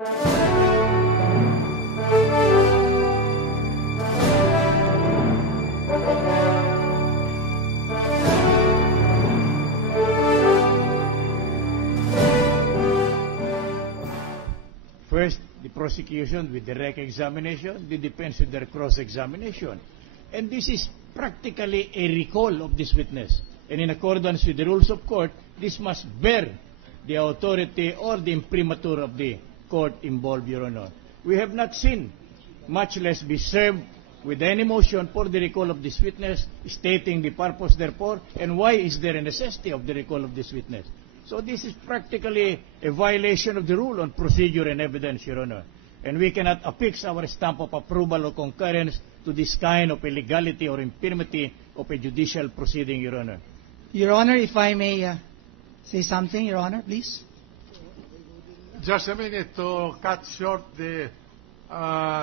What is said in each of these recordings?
First, the prosecution with direct examination, the defense with their cross-examination. And this is practically a recall of this witness. And in accordance with the rules of court, this must bear the authority or the imprimatur of the court involved, Your Honor. We have not seen, much less be served with any motion for the recall of this witness, stating the purpose therefore, and why is there a necessity of the recall of this witness. So this is practically a violation of the rule on procedure and evidence, Your Honor. And we cannot affix our stamp of approval or concurrence to this kind of illegality or infirmity of a judicial proceeding, Your Honor. Your Honor, if I may say something, Your Honor, please. Just a minute to cut short the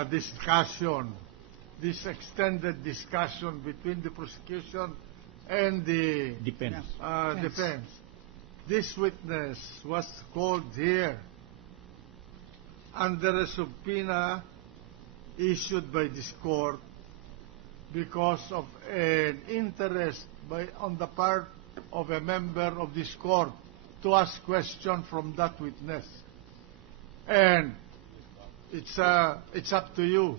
discussion, this extended discussion between the prosecution and the Defense. defense. This witness was called here under a subpoena issued by this court because of an interest on the part of a member of this court to ask question from that witness. And it's up to you.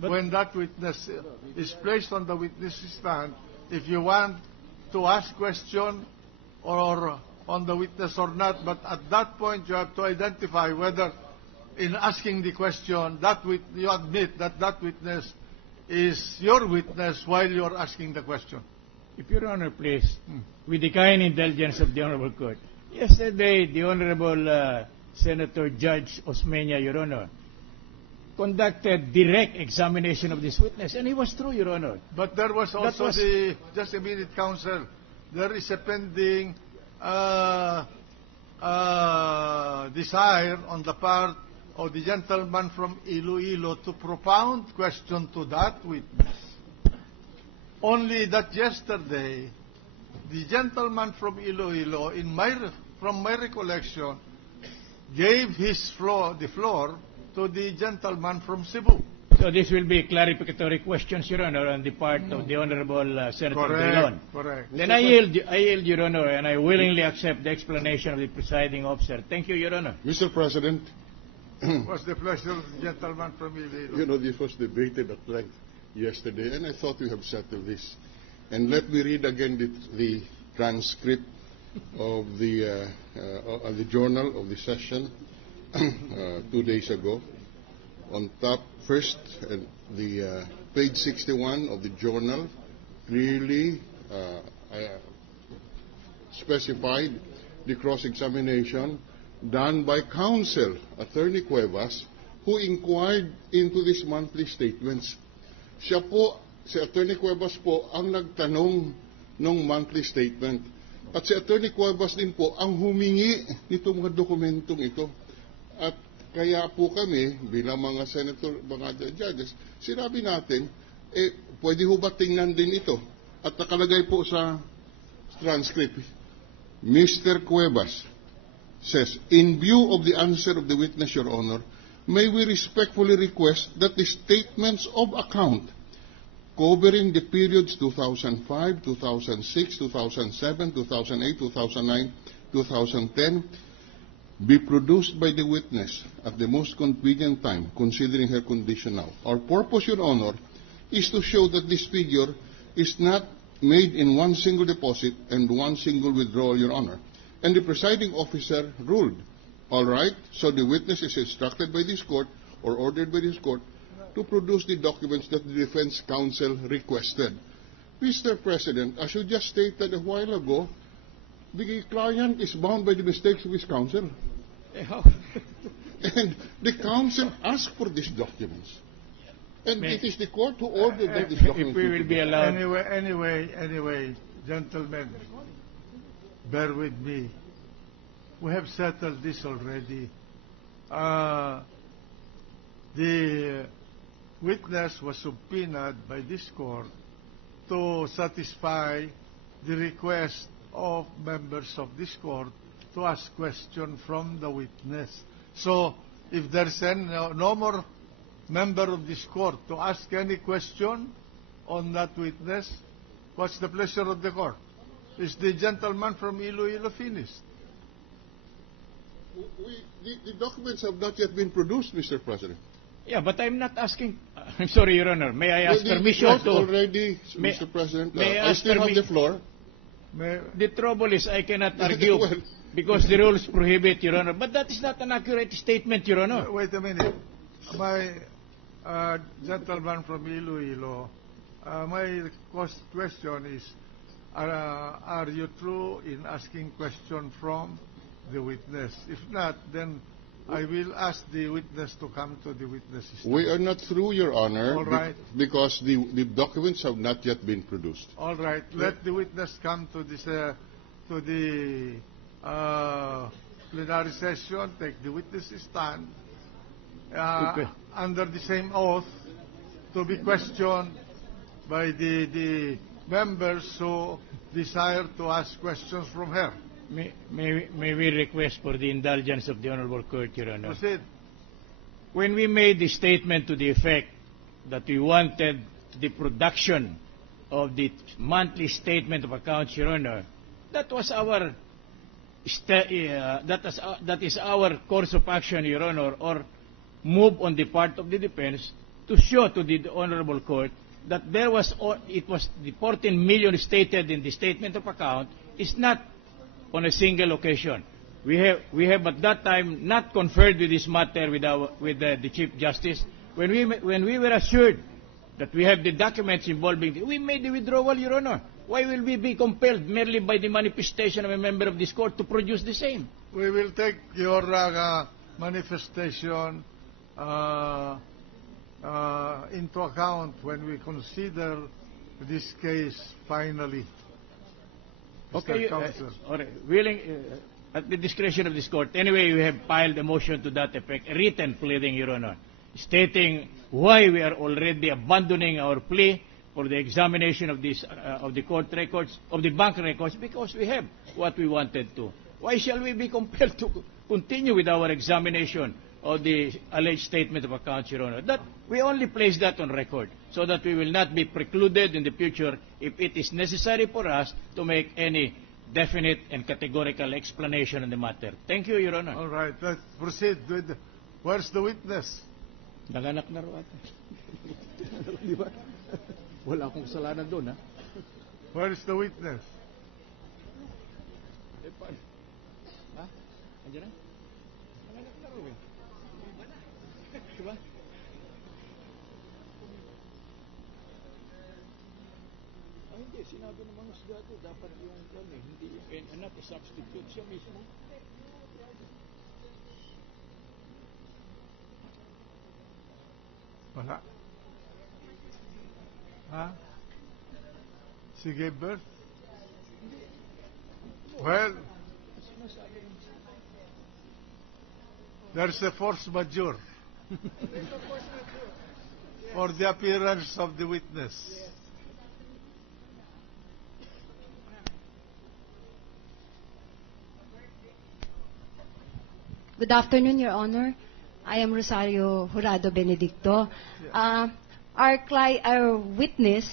But when that witness is placed on the witness stand, if you want to ask question or on the witness or not, but at that point you have to identify whether in asking the question you admit that that witness is your witness while you're asking the question. If Your Honor, please, with the kind indulgence of the Honorable Court, yesterday the Honorable Senator Judge Osmeña, Your Honor, conducted direct examination of this witness, and he was true, Your Honor. But there was also just a minute, counsel, there is a pending desire on the part of the gentleman from Iloilo to propound question to that witness. Only that yesterday, the gentleman from Iloilo, from my recollection, gave the floor to the gentleman from Cebu. So this will be clarificatory questions, Your Honor, on the part of the Honorable Senator Drilon. Correct. Then I yield, Your Honor, and I willingly accept the explanation of the presiding officer. Thank you, Your Honor. Mr. President, What's the pleasure of the gentleman from Iloilo? you know, this was debated at length yesterday, and I thought we have settled this. And let me read again the transcript of the journal of the session 2 days ago. On top, first, the page 61 of the journal clearly specified the cross-examination done by counsel, Attorney Cuevas, who inquired into these monthly statements. Siya po, si Attorney Cuevas po, ang nagtanong ng monthly statement. At si Attorney Cuevas din po ang humingi nitong mga dokumentong ito. At kaya po kami, bilang mga senator, mga judges, sinabi natin, pwede ho ba tingnan din ito? At nakalagay po sa transcript, Mr. Cuevas says, in view of the answer of the witness, Your Honor, may we respectfully request that the statements of account covering the periods 2005, 2006, 2007, 2008, 2009, 2010 be produced by the witness at the most convenient time, considering her condition now. Our purpose, Your Honor, is to show that this figure is not made in one single deposit and one single withdrawal, Your Honor. And the presiding officer ruled, all right, so the witness is instructed by this court or ordered by this court to produce the documents that the defense counsel requested. Mr. President, as you just stated a while ago, the client is bound by the mistakes of his counsel. And the counsel asked for these documents. And it is the court who ordered that these documents. If we will be allowed. Anyway, gentlemen, bear with me. We have settled this already. The witness was subpoenaed by this court to satisfy the request of members of this court to ask question from the witness. So, if there's no more member of this court to ask any question on that witness, what's the pleasure of the court? Is the gentleman from Iloilo finished? The documents have not yet been produced, Mr. President. Yeah, but I'm not asking. I'm sorry, Your Honor. May I ask permission The to? already, May- Mr. President. may I I ask still have the floor. The trouble is I cannot argue Well. because the rules prohibit, Your Honor. But that is not an accurate statement, Your Honor. Wait a minute. My gentleman from Iloilo, my question is, are you true in asking question from the witness? If not, then I will ask the witness to come to the witness stand. We are not through, Your Honor, All right. because the documents have not yet been produced. All right. Let the witness come to this to the plenary session. Take the witness stand Okay. under the same oath to be questioned by the members who desire to ask questions from her. May we request for the indulgence of the Honorable Court, Your Honor? Proceed. When we made the statement to the effect that we wanted the production of the monthly statement of accounts, Your Honor, that was our that is our course of action, Your Honor, or move on the part of the defense to show to the Honorable Court that it was the 14 million stated in the statement of account is not on a single occasion. We have at that time not conferred with this matter with the Chief Justice. When we were assured that we have the documents involving, we made the withdrawal, Your Honor. Why will we be compelled merely by the manifestation of a member of this court to produce the same? We will take your manifestation into account when we consider this case finally. Okay, Mr. Counsel. all right. Willing, at the discretion of this court. Anyway, we have filed a motion to that effect, a written pleading, Your Honor, stating why we are already abandoning our plea for the examination of this of the court records, of the bank records, because we have what we wanted to. Why shall we be compelled to continue with our examination of the alleged statement of accounts, Your Honor? That we only place that on record so that we will not be precluded in the future if it is necessary for us to make any definite and categorical explanation on the matter. Thank you, Your Honor. All right, let's proceed with. Where's the witness? Naganak na raw ata. Di ba? Wala akong kasalanan doon, ha? Where is the witness? Ha? Andiyan na? Naganak na raw, eh. Diba? Hindi. Sinabi ng mga husgado, dapat yung, hindi yung anak, substitute siya mismo. Wala. Ha? She gave birth? Well, there's a force majeure for the appearance of the witness. Good afternoon, Your Honor. I am Rosario Jurado Benedicto. Our witness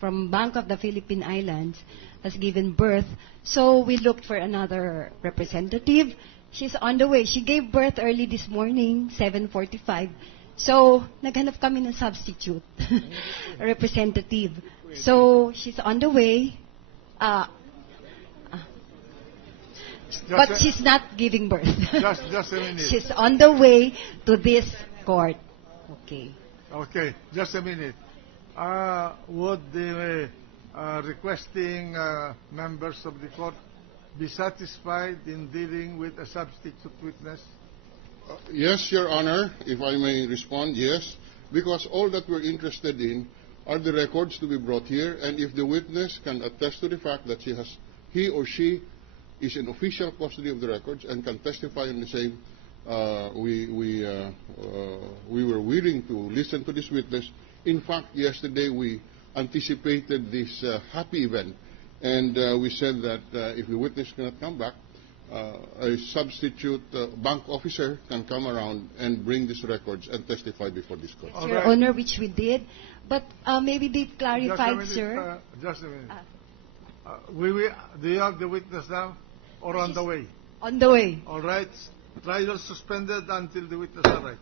from Bank of the Philippine Islands has given birth, so we looked for another representative. She's on the way. She gave birth early this morning, 7:45. So, naghanap kami ng substitute representative. So, she's on the way. But she's not giving birth. Just a minute. She's on the way to this court. Okay. Okay, just a minute. Would the requesting members of the court be satisfied in dealing with a substitute witness? Yes, Your Honor, if I may respond, yes, because all that we're interested in are the records to be brought here, and if the witness can attest to the fact that he or she is in official custody of the records and can testify on the same, we were willing to listen to this witness. In fact, yesterday we anticipated this happy event, and we said that if the witness cannot come back, a substitute bank officer can come around and bring these records and testify before this court. Yes, Your Honor, which we did. But maybe they clarified, Just a minute, sir. Just a minute. Do you have the witness now or on the way? On the way. All right. Trial suspended until the witness arrives.